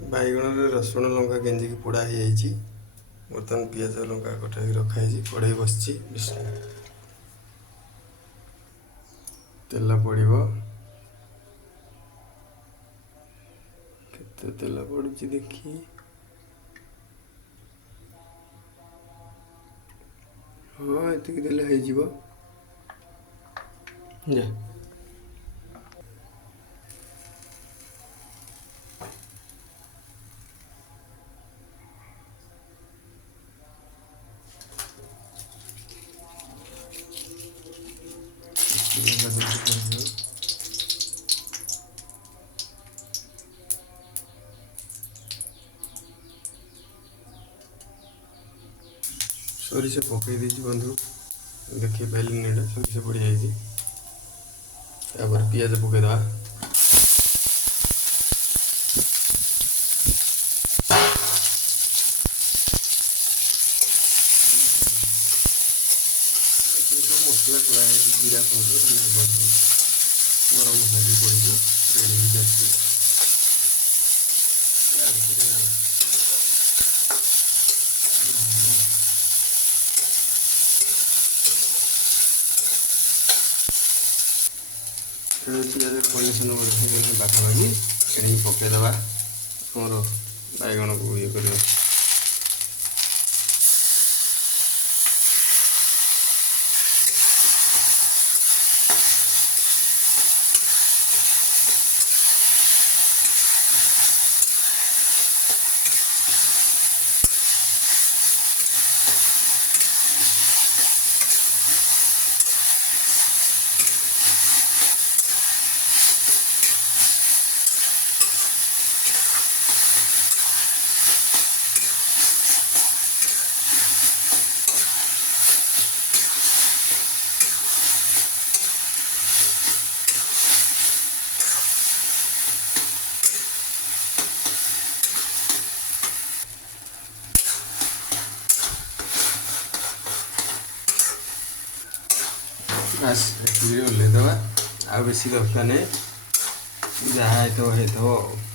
बैगण रसुण लंका गेंजी पोड़ा हो बर्तमान पियाज लंका कटा रखाई कड़े बस तेल पड़ो केते तेल पड़ुची देखी हाँ ये देले हो जा सोरिष पकई बंधु देखिए पहले सोरिष पड़ जापर पिज पकईदा मसला कड़ा जीरा पाउडर गरम मसला पड़ रेडी हो जाती पिज कंडीशन पाखापाखि एणी पकईदे मोर बैगण को ये कर बस ओल्लैदे आ बेसी दरकार नहीं जहाँ होता